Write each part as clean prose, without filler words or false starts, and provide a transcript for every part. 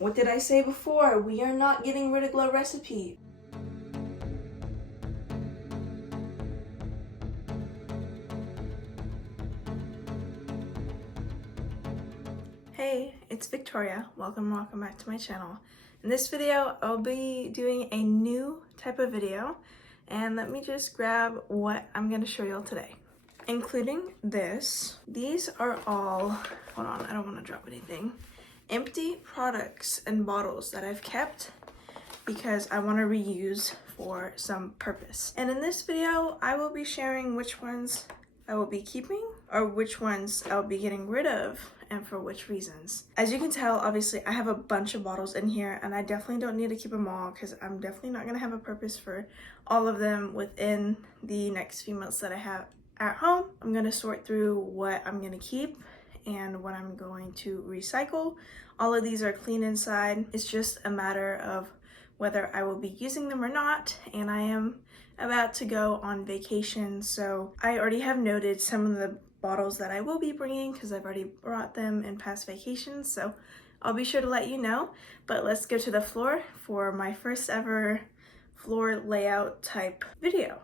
What did I say before? We are not getting rid of Glow Recipe. Hey, it's Victoria. Welcome back to my channel. In this video, I'll be doing a new type of video, and let me just grab what I'm going to show y'all today. Including this. These are all, hold on, I don't want to drop anything, empty products and bottles that I've kept because I want to reuse for some purpose. And in this video, I will be sharing which ones I will be keeping or which ones I'll be getting rid of and for which reasons. As you can tell, obviously I have a bunch of bottles in here and I definitely don't need to keep them all because I'm definitely not going to have a purpose for all of them within the next few months that I have at home. I'm going to sort through what I'm going to keep and what I'm going to recycle. All of these are clean inside. It's just a matter of whether I will be using them or not, and I am about to go on vacation, so I already have noted some of the bottles that I will be bringing because I've already brought them in past vacations, so I'll be sure to let you know. But let's go to the floor for my first ever floor layout type video.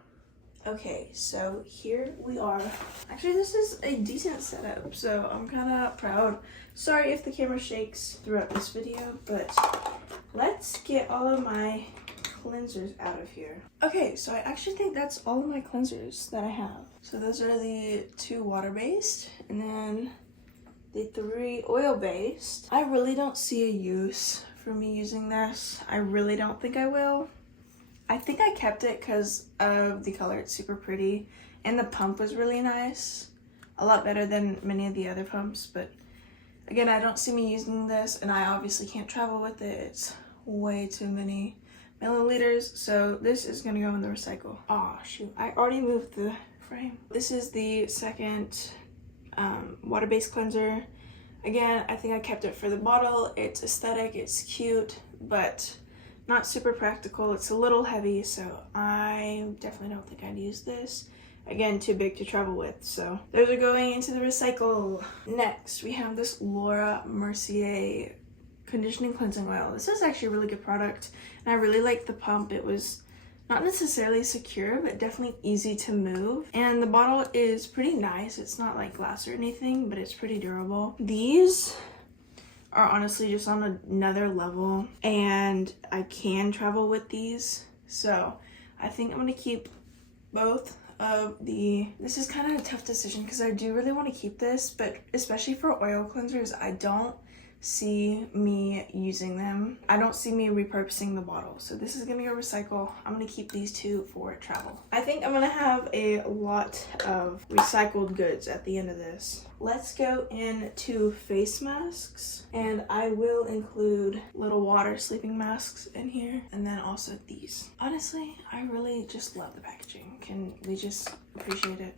Okay, so here we are. Actually, this is a decent setup, so I'm kind of proud. Sorry if the camera shakes throughout this video, but let's get all of my cleansers out of here. Okay, so I actually think that's all of my cleansers that I have. So those are the 2 water-based, and then the 3 oil-based. I really don't see a use for me using this. I really don't think I will. I think I kept it because of the color. It's super pretty, and the pump was really nice. A lot better than many of the other pumps, but again, I don't see me using this, and I obviously can't travel with it. It's way too many milliliters, so this is gonna go in the recycle. Oh shoot, I already moved the frame. This is the second water-based cleanser. Again, I think I kept it for the bottle. It's aesthetic, it's cute, but not super practical. It's a little heavy, so I definitely don't think I'd use this. Again, too big to travel with, so those are going into the recycle. Next, we have this Laura Mercier conditioning cleansing oil. This is actually a really good product, and I really like the pump. It was not necessarily secure, but definitely easy to move. And the bottle is pretty nice. It's not like glass or anything, but it's pretty durable. These are honestly just on another level, and I can travel with these, so I think I'm gonna keep both of the. This is kind of a tough decision because I do really want to keep this, but especially for oil cleansers, I don't see me using them. I don't see me repurposing the bottle, so this is gonna go recycle. I'm gonna keep these 2 for travel. I think I'm gonna have a lot of recycled goods at the end of this. Let's go into face masks, and I will include little water sleeping masks in here, and then also these. Honestly, I really just love the packaging. Can we just appreciate it?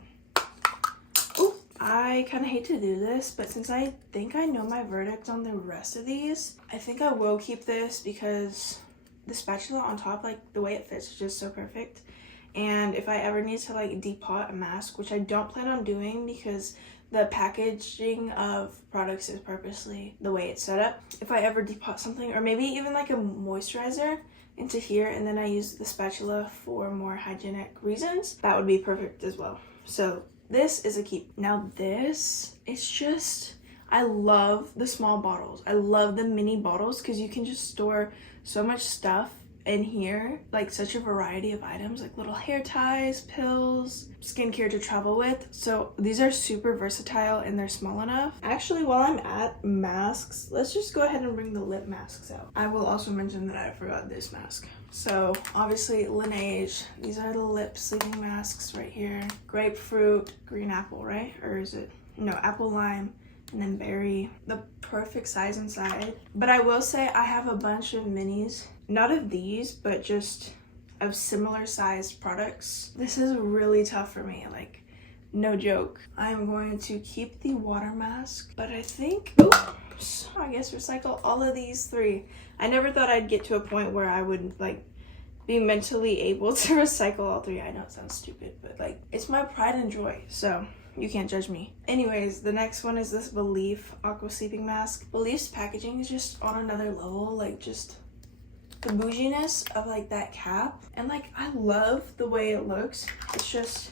I kind of hate to do this, but since I think I know my verdict on the rest of these, I think I will keep this because the spatula on top, like the way it fits is just so perfect. And if I ever need to like depot a mask, which I don't plan on doing because the packaging of products is purposely the way it's set up. If I ever depot something, or maybe even like a moisturizer into here, and then I use the spatula for more hygienic reasons, that would be perfect as well. So this is a keep. Now this, it's just, I love the small bottles. I love the mini bottles because you can just store so much stuff in here, like such a variety of items, like little hair ties, pills, skincare to travel with. So these are super versatile and they're small enough. Actually, while I'm at masks, let's just go ahead and bring the lip masks out. I will also mention that I forgot this mask. So obviously Laneige, these are the lip sleeping masks right here. Grapefruit, green apple, right? Or is it, no, apple lime, and then berry. The perfect size inside. But I will say I have a bunch of minis, not of these, but just of similar sized products. This is really tough for me, like no joke. I am going to keep the water mask, but I think, oops, I guess recycle all of these 3. I never thought I'd get to a point where I would like be mentally able to recycle all 3. I know it sounds stupid, but like it's my pride and joy. So You can't judge me. Anyways, the next one is this Belief Aqua Sleeping Mask. Belief's packaging is just on another level, like just the bouginess of like that cap. And like, I love the way it looks. It's just,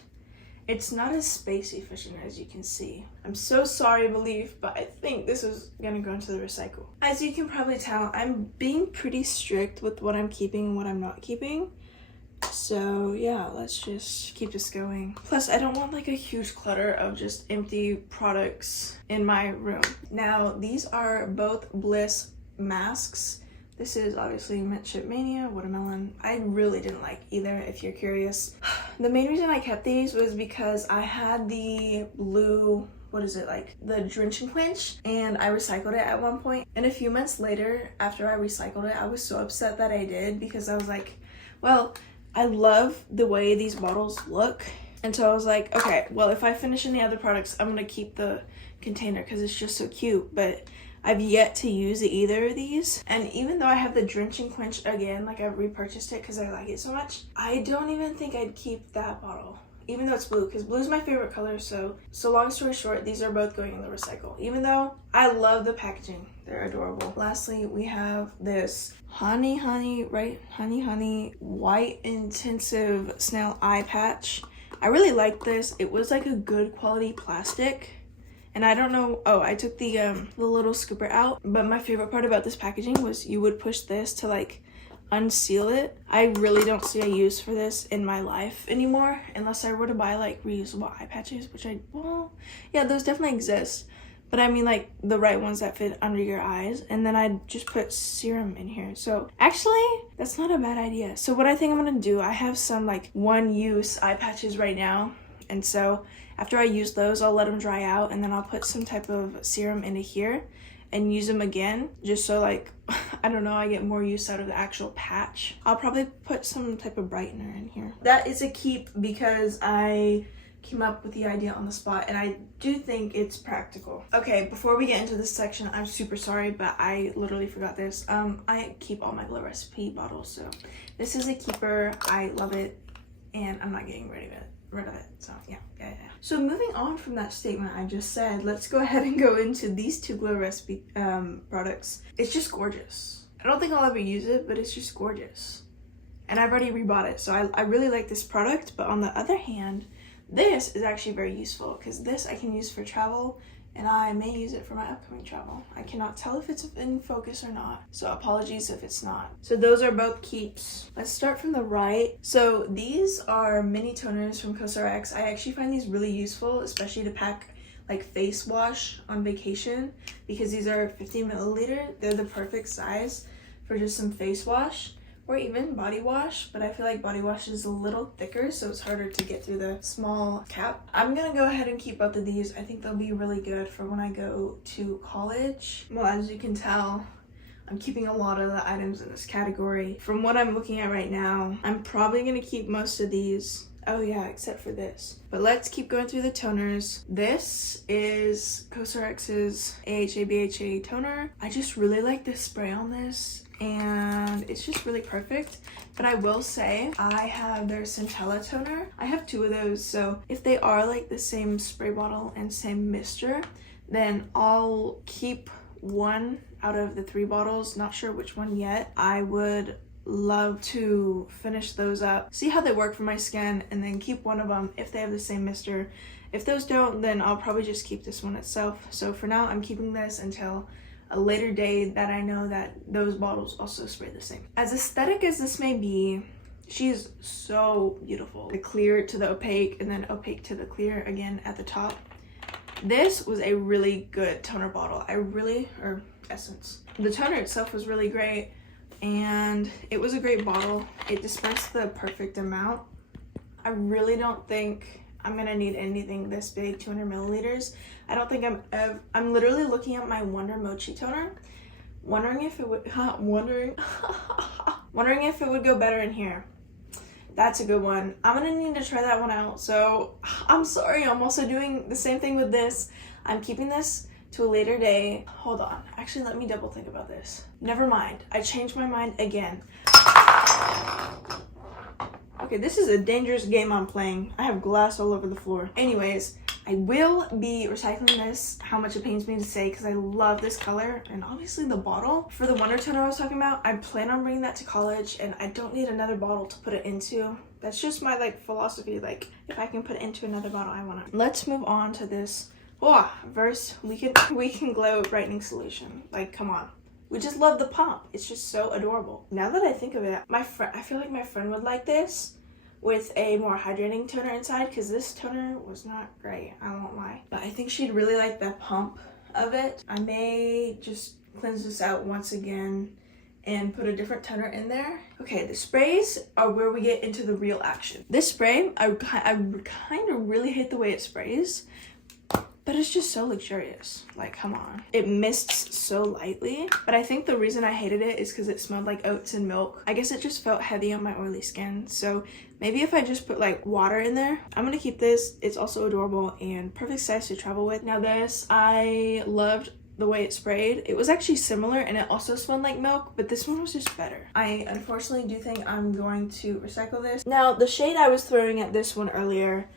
it's not as space efficient as you can see. I'm so sorry, Belief, but I think this is gonna go into the recycle. As you can probably tell, I'm being pretty strict with what I'm keeping and what I'm not keeping. So yeah, let's just keep this going. Plus, I don't want like a huge clutter of just empty products in my room. Now, these are both Bliss masks. This is obviously Mint Chip Mania, Watermelon. I really didn't like either, if you're curious. The main reason I kept these was because I had the blue, what is it, like the Drenching Quench, and I recycled it at one point. And a few months later, after I recycled it, I was so upset that I did, because I was like, well, I love the way these bottles look. And so I was like, okay, well, if I finish any other products, I'm gonna keep the container because it's just so cute. But I've yet to use either of these. And even though I have the Drenching Quench again, like I repurchased it because I like it so much, I don't even think I'd keep that bottle, even though it's blue, because blue is my favorite color. So long story short, these are both going in the recycle, even though I love the packaging. They're adorable. Lastly, we have this Honey White Intensive Snail Eye Patch. I really like this. It was like a good quality plastic. And I don't know, oh, I took the little scooper out, but my favorite part about this packaging was you would push this to like unseal it. I really don't see a use for this in my life anymore, unless I were to buy like reusable eye patches, which well, yeah, those definitely exist. But I mean like the right ones that fit under your eyes, and then I'd just put serum in here. So actually, that's not a bad idea. So what I think I'm gonna do, I have some like one-use eye patches right now, and so after I use those, I'll let them dry out, and then I'll put some type of serum into here and use them again, just so like, I don't know, I get more use out of the actual patch. I'll probably put some type of brightener in here. That is a keep because I came up with the idea on the spot, and I do think it's practical. Okay, before we get into this section, I'm super sorry, but I literally forgot this. I keep all my Glow Recipe bottles, so this is a keeper. I love it, and I'm not getting rid of it. So yeah. So moving on from that statement I just said, let's go ahead and go into these two Glow Recipe products. It's just gorgeous. I don't think I'll ever use it, but it's just gorgeous. And I've already rebought it, so I really like this product. But on the other hand, this is actually very useful, because this I can use for travel, and I may use it for my upcoming travel. I cannot tell if it's in focus or not, so apologies if it's not. So those are both keeps. Let's start from the right. So these are mini toners from CosRX. I actually find these really useful, especially to pack like face wash on vacation, because these are 50 milliliter. They're the perfect size for just some face wash, or even body wash, but I feel like body wash is a little thicker, so it's harder to get through the small cap. I'm gonna go ahead and keep both of these. I think they'll be really good for when I go to college. Well, as you can tell, I'm keeping a lot of the items in this category. From what I'm looking at right now, I'm probably gonna keep most of these. Oh yeah, except for this. But let's keep going through the toners. This is CosRX's AHA BHA toner. I just really like this spray on this, and it's just really perfect. But I will say, I have their Centella toner. I have two of those, so if they are like the same spray bottle and same mister, then I'll keep one out of the 3 bottles. Not sure which one yet. I would love to finish those up, see how they work for my skin, and then keep one of them if they have the same mister. If those don't, then I'll probably just keep this one itself. So for now, I'm keeping this until a later day that I know that those bottles also spray the same. As aesthetic as this may be, she's so beautiful. The clear to the opaque, and then opaque to the clear again at the top. This was a really good toner bottle. Or essence. The toner itself was really great, and it was a great bottle. It dispersed the perfect amount. I really don't think I'm gonna need anything this big, 200 milliliters. I don't think I'm literally looking at my Wonder Mochi toner, wondering if it would, wondering if it would go better in here. That's a good one. I'm gonna need to try that one out. So I'm sorry, I'm also doing the same thing with this. I'm keeping this to a later day. Hold on, actually let me double think about this. Never mind, I changed my mind again. Okay, this is a dangerous game I'm playing. I have glass all over the floor. Anyways, I will be recycling this, how much it pains me to say, because I love this color. And obviously the bottle for the Wonder Toner I was talking about, I plan on bringing that to college, and I don't need another bottle to put it into. That's just my like philosophy. Like if I can put it into another bottle, I want to. Let's move on to this Verse Weekend Glow Brightening Solution. Like, come on. We just love the pump. It's just so adorable. Now that I think of it, I feel like my friend would like this with a more hydrating toner inside, because this toner was not great, I won't lie. But I think she'd really like the pump of it. I may just cleanse this out once again and put a different toner in there. Okay, the sprays are where we get into the real action. This spray, I kind of really hate the way it sprays, but it's just so luxurious. Like, come on. It mists so lightly, but I think the reason I hated it is because it smelled like oats and milk. I guess it just felt heavy on my oily skin. So maybe if I just put like water in there. I'm gonna keep this. It's also adorable and perfect size to travel with. Now this, I loved the way it sprayed. It was actually similar and it also smelled like milk, but this one was just better. I unfortunately do think I'm going to recycle this. Now the shade I was throwing at this one earlier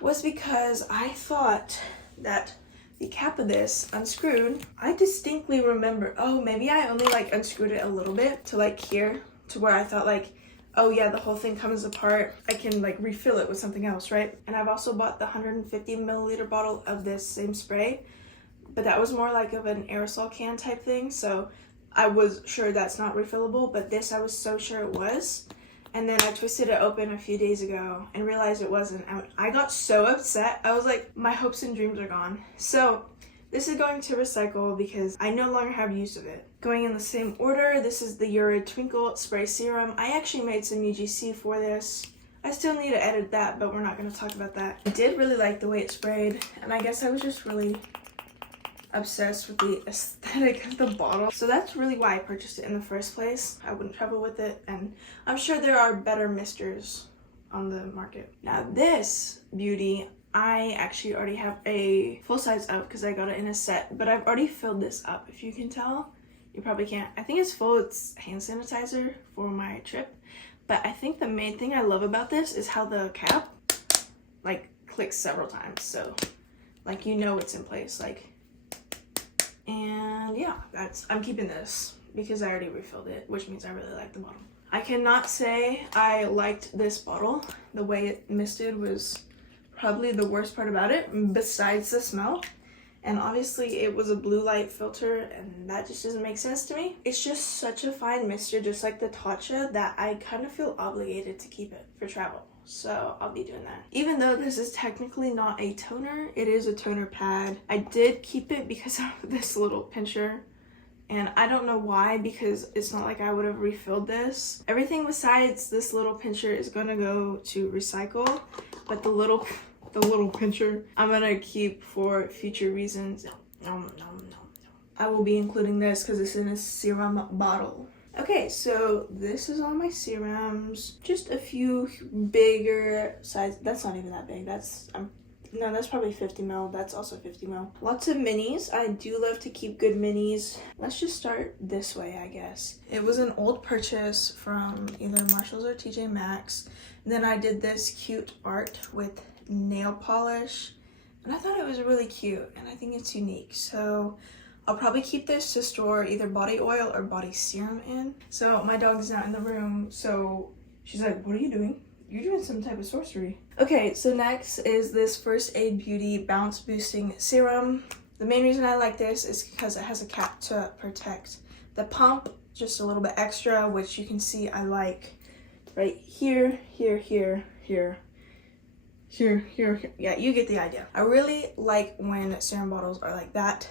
was because I thought that the cap of this unscrewed. I distinctly remember, oh, maybe I only like unscrewed it a little bit to like here, to where I thought like, oh yeah, the whole thing comes apart. I can like refill it with something else, right? And I've also bought the 150 milliliter bottle of this same spray, but that was more like of an aerosol can type thing. So I was sure that's not refillable, but this I was so sure it was. And then I twisted it open a few days ago and realized it wasn't. I got so upset. I was like, my hopes and dreams are gone. So this is going to recycle because I no longer have use of it. Going in the same order, this is the Urid Twinkle Spray Serum. I actually made some UGC for this. I still need to edit that, but we're not going to talk about that. I did really like the way it sprayed, and I guess I was just really obsessed with the aesthetic of the bottle. So that's really why I purchased it in the first place. I wouldn't travel with it, and I'm sure there are better misters on the market. Now this beauty, I actually already have a full size of because I got it in a set, but I've already filled this up. If you can tell, you probably can't. I think it's full. It's hand sanitizer for my trip, but I think the main thing I love about this is how the cap like clicks several times. So like, you know, it's in place. Like, and yeah, I'm keeping this because I already refilled it, which means I really like the bottle. I cannot say I liked this bottle. The way it misted was probably the worst part about it, besides the smell. And obviously it was a blue light filter, and that just doesn't make sense to me. It's just such a fine mister, just like the Tatcha, that I kind of feel obligated to keep it for travel. So I'll be doing that. Even though this is technically not a toner, it is a toner pad. I did keep it because of this little pincher, and I don't know why, because it's not like I would have refilled this. Everything besides this little pincher is gonna go to recycle, but the little pincher I'm gonna keep for future reasons. I will be including this because it's in a serum bottle. Okay, so this is all my serums. Just a few bigger size. That's not even that big. That's no, that's probably 50 ml. That's also 50 ml. Lots of minis. I do love to keep good minis. Let's just start this way, I guess. It was an old purchase from either Marshalls or TJ Maxx. And then I did this cute art with nail polish, and I thought it was really cute, and I think it's unique. So I'll probably keep this to store either body oil or body serum in. So my dog's not in the room, so she's like, what are you doing? You're doing some type of sorcery. Okay, so next is this First Aid Beauty Bounce Boosting Serum. The main reason I like this is because it has a cap to protect the pump just a little bit extra, which you can see I like right here, here, here, here, here, here. Yeah, you get the idea. I really like when serum bottles are like that.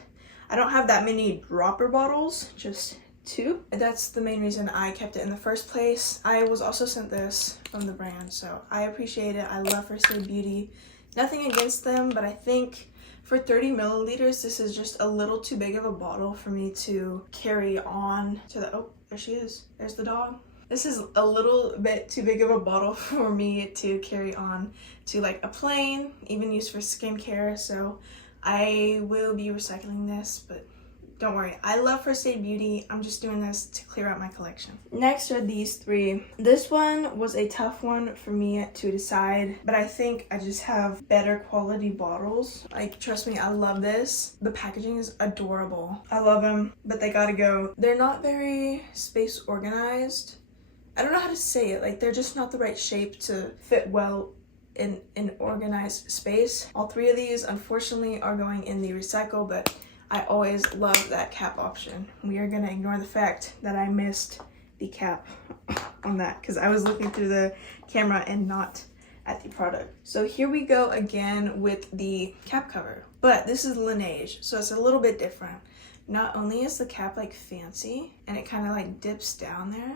I don't have that many dropper bottles, just 2. That's the main reason I kept it in the first place. I was also sent this from the brand, so I appreciate it. I love First Aid Beauty. Nothing against them, but I think for 30 milliliters, this is just a little too big of a bottle for me to carry on to the, oh, there she is. There's the dog. This is a little bit too big of a bottle for me to carry on to like a plane, even used for skincare. So I will be recycling this, but Don't worry, I love First Aid Beauty. I'm just doing this to clear out my collection. Next are these three. This one was a tough one for me to decide, but I think I just have better quality bottles. Like, trust me, I love this. The packaging is adorable. I love them, but they gotta go. They're not very space organized. I don't know how to say it. Like, they're just not the right shape to fit well in an organized space. All three of these, unfortunately, are going in the recycle, but I always love that cap option. We are gonna ignore the fact that I missed the cap on that because I was looking through the camera and not at the product. So here we go again with the cap cover, but this is Laneige, so it's a little bit different. Not only is the cap like fancy and it kind of like dips down there,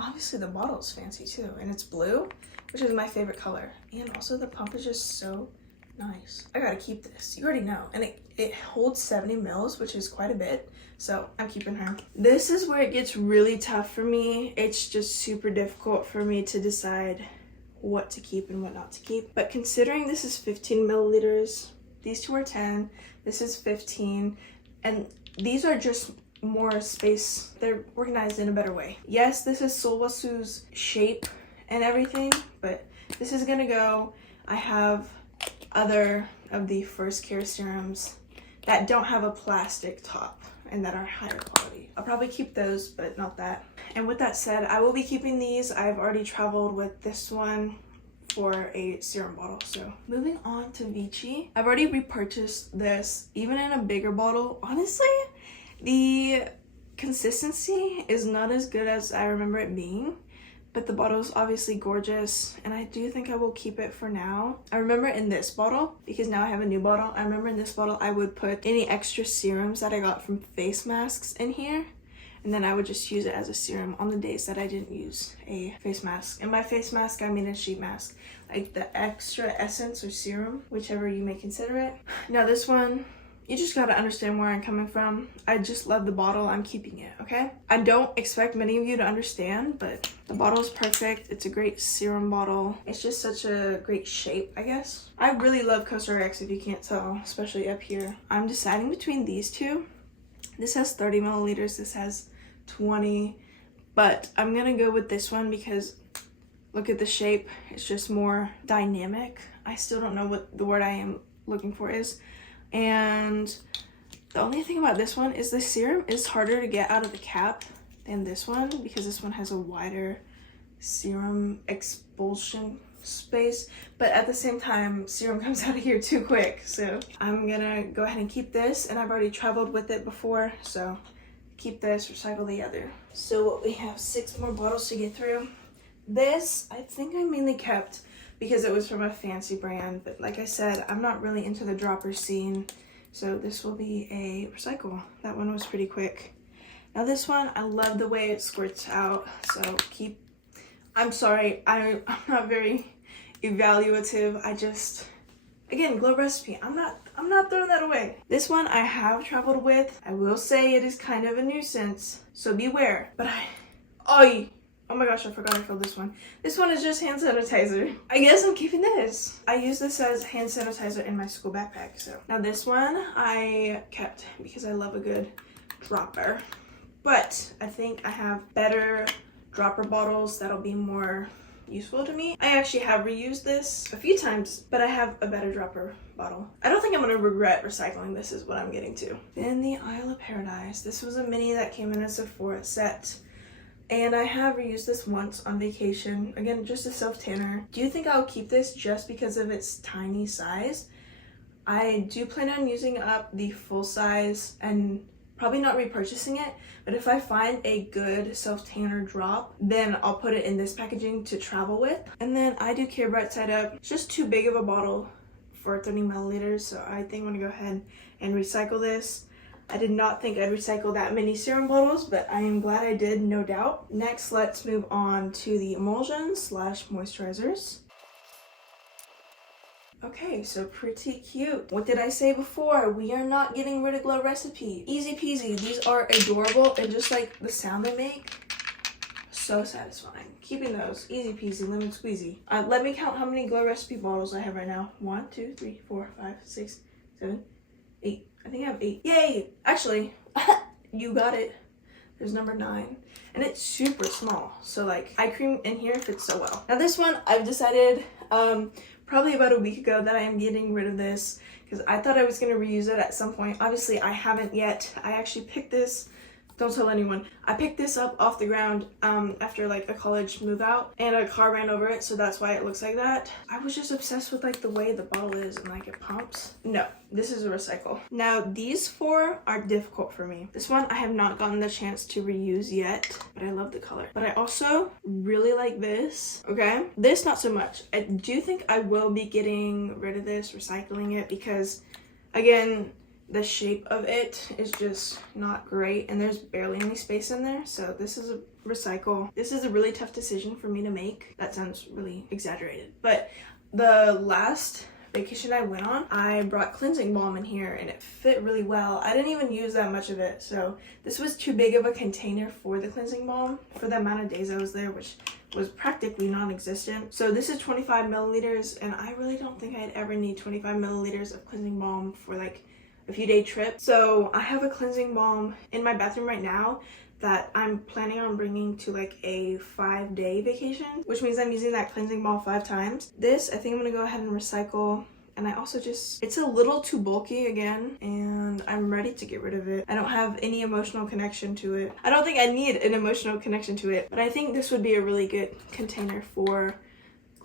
obviously the bottle is fancy too, and it's blue, which is my favorite color, and also the pump is just so nice. I gotta keep this, you already know. And it holds 70 mils, which is quite a bit, so I'm keeping her. This is where it gets really tough for me. It's just super difficult for me to decide what to keep and what not to keep. But considering this is 15 milliliters, these two are 10, this is 15, and these are just more space. They're organized in a better way. Yes, this is Solwasu's shape and everything, but this is gonna go. I have other of the First Care serums that don't have a plastic top and that are higher quality. I'll probably keep those, but not that. And with that said, I will be keeping these. I've already traveled with this one for a serum bottle. So moving on to Vichy. I've already repurchased this, even in a bigger bottle. Honestly, the consistency is not as good as I remember it being, but the bottle is obviously gorgeous, and I do think I will keep it for now. I remember in this bottle, because now I have a new bottle, I remember in this bottle I would put any extra serums that I got from face masks in here, and then I would just use it as a serum on the days that I didn't use a face mask. And by face mask, I mean a sheet mask, like the extra essence or serum, whichever you may consider it. Now this one, you just gotta understand where I'm coming from. I just love the bottle, I'm keeping it, okay? I don't expect many of you to understand, but the bottle is perfect. It's a great serum bottle. It's just such a great shape, I guess. I really love CosRX, if you can't tell, especially up here. I'm deciding between these two. This has 30 milliliters, this has 20, but I'm gonna go with this one because look at the shape. It's just more dynamic. I still don't know what the word I am looking for is. And the only thing about this one is the serum is harder to get out of the cap than this one because this one has a wider serum expulsion space, but at the same time serum comes out of here too quick. So I'm gonna go ahead and keep this, and I've already traveled with it before, so keep this, recycle the other. So we have 6 more bottles to get through. This I think I mainly kept because it was from a fancy brand, but like I said, I'm not really into the dropper scene, so this will be a recycle. That one was pretty quick. Now this one, I love the way it squirts out, so I'm sorry, I'm not very evaluative. I just, again, Glow Recipe, I'm not throwing that away. This one I have traveled with. I will say it is kind of a nuisance, so beware. But oh my gosh, I forgot I filled this one. This one is just hand sanitizer. I guess I'm keeping this. I use this as hand sanitizer in my school backpack, so. Now this one I kept because I love a good dropper. But I think I have better dropper bottles that'll be more useful to me. I actually have reused this a few times, but I have a better dropper bottle. I don't think I'm gonna regret recycling this is what I'm getting to. Then the Isle of Paradise. This was a mini that came in a Sephora set. And I have reused this once on vacation. Again, just a self-tanner. Do you think I'll keep this just because of its tiny size? I do plan on using up the full size and probably not repurchasing it, but if I find a good self-tanner drop, then I'll put it in this packaging to travel with. And then I do care Bright Side Up. It's just too big of a bottle for 30 milliliters, so I think I'm gonna go ahead and recycle this. I did not think I'd recycle that many serum bottles, but I am glad I did, no doubt. Next, let's move on to the emulsions / moisturizers. Okay, so pretty cute. What did I say before? We are not getting rid of Glow Recipe. Easy peasy. These are adorable, and just like the sound they make, so satisfying. Keeping those. Easy peasy, lemon squeezy. Let me count how many Glow Recipe bottles I have right now. 1, 2, 3, 4, 5, 6, 7, 8. I think I have 8. Yay! Actually, You got it. There's number 9. And it's super small. So like eye cream in here fits so well. Now this one, I've decided probably about a week ago that I am getting rid of this because I thought I was going to reuse it at some point. Obviously, I haven't yet. I actually picked this. Don't tell anyone. I picked this up off the ground after like a college move out and a car ran over it, so that's why it looks like that. I was just obsessed with like the way the bottle is and like it pumps. No, this is a recycle. Now these 4 are difficult for me. This one I have not gotten the chance to reuse yet, but I love the color. But I also really like this, okay? This not so much. I do think I will be getting rid of this, recycling it, because again, the shape of it is just not great and there's barely any space in there. So this is a recycle. This is a really tough decision for me to make. That sounds really exaggerated. But the last vacation I went on, I brought cleansing balm in here and it fit really well. I didn't even use that much of it. So this was too big of a container for the cleansing balm for the amount of days I was there, which was practically non-existent. So this is 25 milliliters and I really don't think I'd ever need 25 milliliters of cleansing balm for like a few day trip. So I have a cleansing balm in my bathroom right now that I'm planning on bringing to like a 5-day vacation, which means I'm using that cleansing balm 5 times. This I think I'm gonna go ahead and recycle. And I also just, it's a little too bulky again, and I'm ready to get rid of it. I don't have any emotional connection to it. I don't think I need an emotional connection to it, but I think this would be a really good container for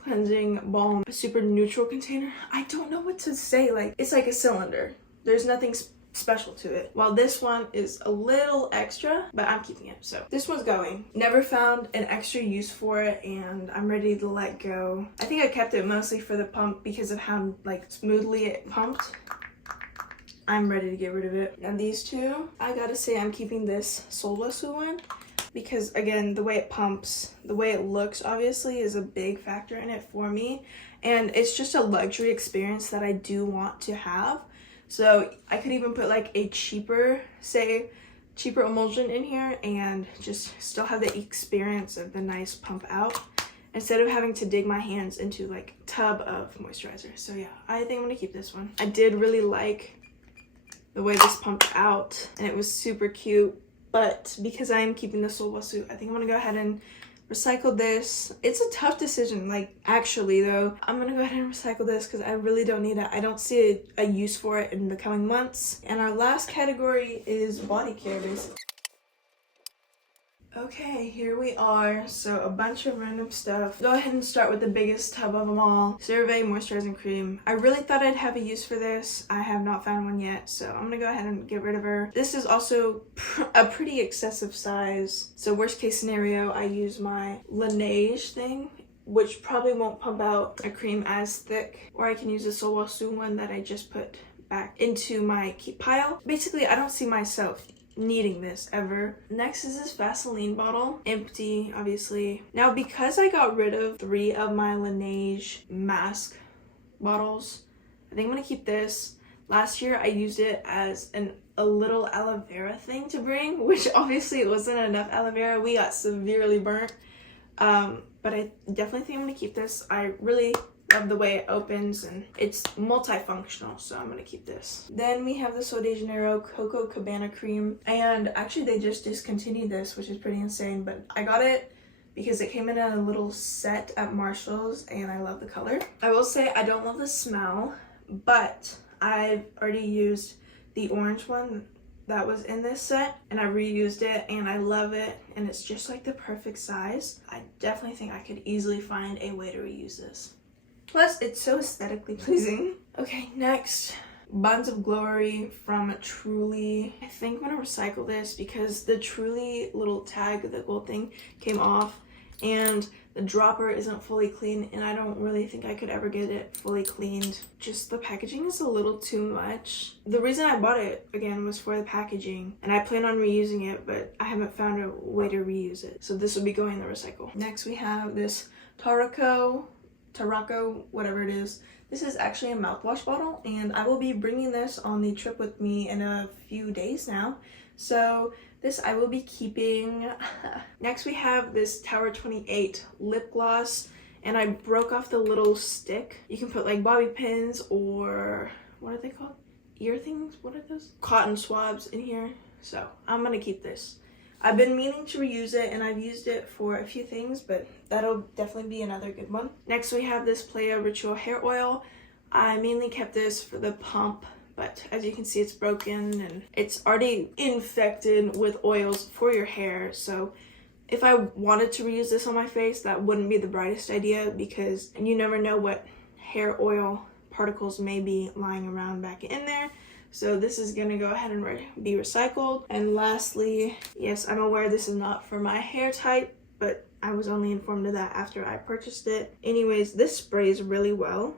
cleansing balm. A super neutral container. I don't know what to say. Like, it's like a cylinder. There's nothing special to it. While this one is a little extra, but I'm keeping it. So this one's going. Never found an extra use for it and I'm ready to let go. I think I kept it mostly for the pump because of how like smoothly it pumped. I'm ready to get rid of it. And these 2, I gotta say I'm keeping this Solwasu one because again, the way it pumps, the way it looks obviously is a big factor in it for me. And it's just a luxury experience that I do want to have. So I could even put like a cheaper emulsion in here and just still have the experience of the nice pump out instead of having to dig my hands into like a tub of moisturizer. So yeah, I think I'm gonna keep this one. I did really like the way this pumped out and it was super cute, but because I am keeping the Solwasu, I think I'm gonna go ahead and recycle this. It's a tough decision. Like actually though, I'm gonna go ahead and recycle this because I really don't need it. I don't see a use for it in the coming months. And our last category is body care basically. Okay, here we are. So a bunch of random stuff. Go ahead and start with the biggest tub of them all. CeraVe Moisturizing Cream. I really thought I'd have a use for this. I have not found one yet, so I'm gonna go ahead and get rid of her. This is also a pretty excessive size. So worst case scenario, I use my Laneige thing, which probably won't pump out a cream as thick. Or I can use the Solwasu one that I just put back into my keep pile. Basically, I don't see myself needing this ever. Next is this Vaseline bottle, empty obviously. Now because I got rid of 3 of my Laneige mask bottles, I think I'm gonna keep this. Last year I used it as a little aloe vera thing to bring, which obviously it wasn't enough aloe vera. We got severely burnt, but I definitely think I'm gonna keep this. I really love the way it opens and it's multifunctional, so I'm gonna keep this. Then we have the Sol de Janeiro Coco Cabana cream, and actually they just discontinued this, which is pretty insane, but I got it because it came in a little set at Marshall's and I love the color. I will say I don't love the smell, but I've already used the orange one that was in this set and I reused it and I love it and it's just like the perfect size. I definitely think I could easily find a way to reuse this. Plus, it's so aesthetically pleasing. Okay, next, Buns of Glory from Truly. I think I'm gonna recycle this because the Truly little tag, the gold thing, came off and the dropper isn't fully clean and I don't really think I could ever get it fully cleaned. Just the packaging is a little too much. The reason I bought it, again, was for the packaging and I plan on reusing it, but I haven't found a way to reuse it. So this will be going in the recycle. Next, we have this Tarako, whatever it is. This is actually a mouthwash bottle and I will be bringing this on the trip with me in a few days now. So this I will be keeping. Next we have this Tower 28 lip gloss and I broke off the little stick. You can put like bobby pins or what are they called? Ear things? What are those? Cotton swabs in here. So I'm gonna keep this. I've been meaning to reuse it, and I've used it for a few things, but that'll definitely be another good one. Next we have this Playa Ritual hair oil. I mainly kept this for the pump, but as you can see it's broken and it's already infected with oils for your hair. So if I wanted to reuse this on my face, that wouldn't be the brightest idea, because you never know what hair oil particles may be lying around back in there. So this is gonna go ahead and be recycled. And lastly, yes, I'm aware this is not for my hair type, but I was only informed of that after I purchased it. Anyways, this sprays really well,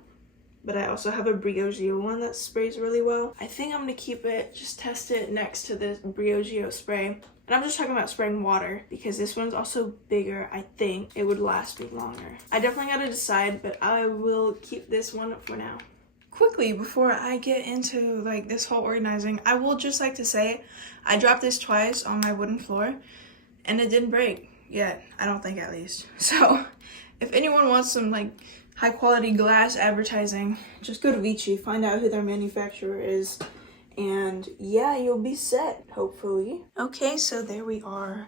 but I also have a Briogeo one that sprays really well. I think I'm gonna keep it, just test it next to this Briogeo spray. And I'm just talking about spraying water, because this one's also bigger. I think it would last me longer. I definitely gotta decide, but I will keep this one for now. Quickly, before I get into like this whole organizing, I will just like to say I dropped this twice on my wooden floor and it didn't break yet. I don't think, at least. So if anyone wants some like high quality glass advertising, just go to Vici, find out who their manufacturer is, and yeah, you'll be set, hopefully. Okay, so there we are.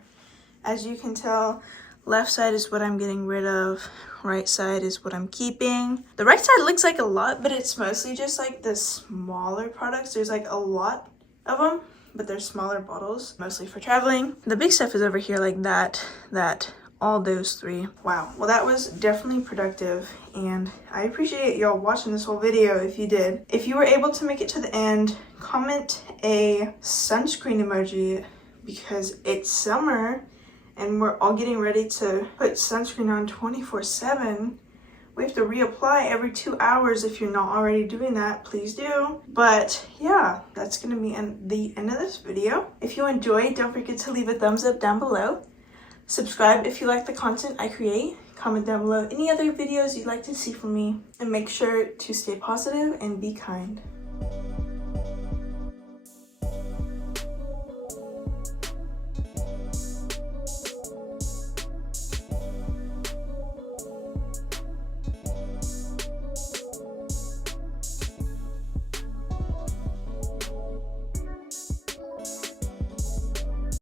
As you can tell, left side is what I'm getting rid of, right side is what I'm keeping. The right side looks like a lot, but it's mostly just like the smaller products. There's like a lot of them, but they're smaller bottles, mostly for traveling. The big stuff is over here, like that, all those three. Wow, well that was definitely productive, and I appreciate y'all watching this whole video if you did. If you were able to make it to the end, comment a sunscreen emoji, because it's summer and we're all getting ready to put sunscreen on 24/7. We have to reapply every 2 hours. If you're not already doing that, please do. But yeah, that's gonna be the end of this video. If you enjoyed, don't forget to leave a thumbs up down below. Subscribe if you like the content I create. Comment down below any other videos you'd like to see from me. And make sure to stay positive and be kind.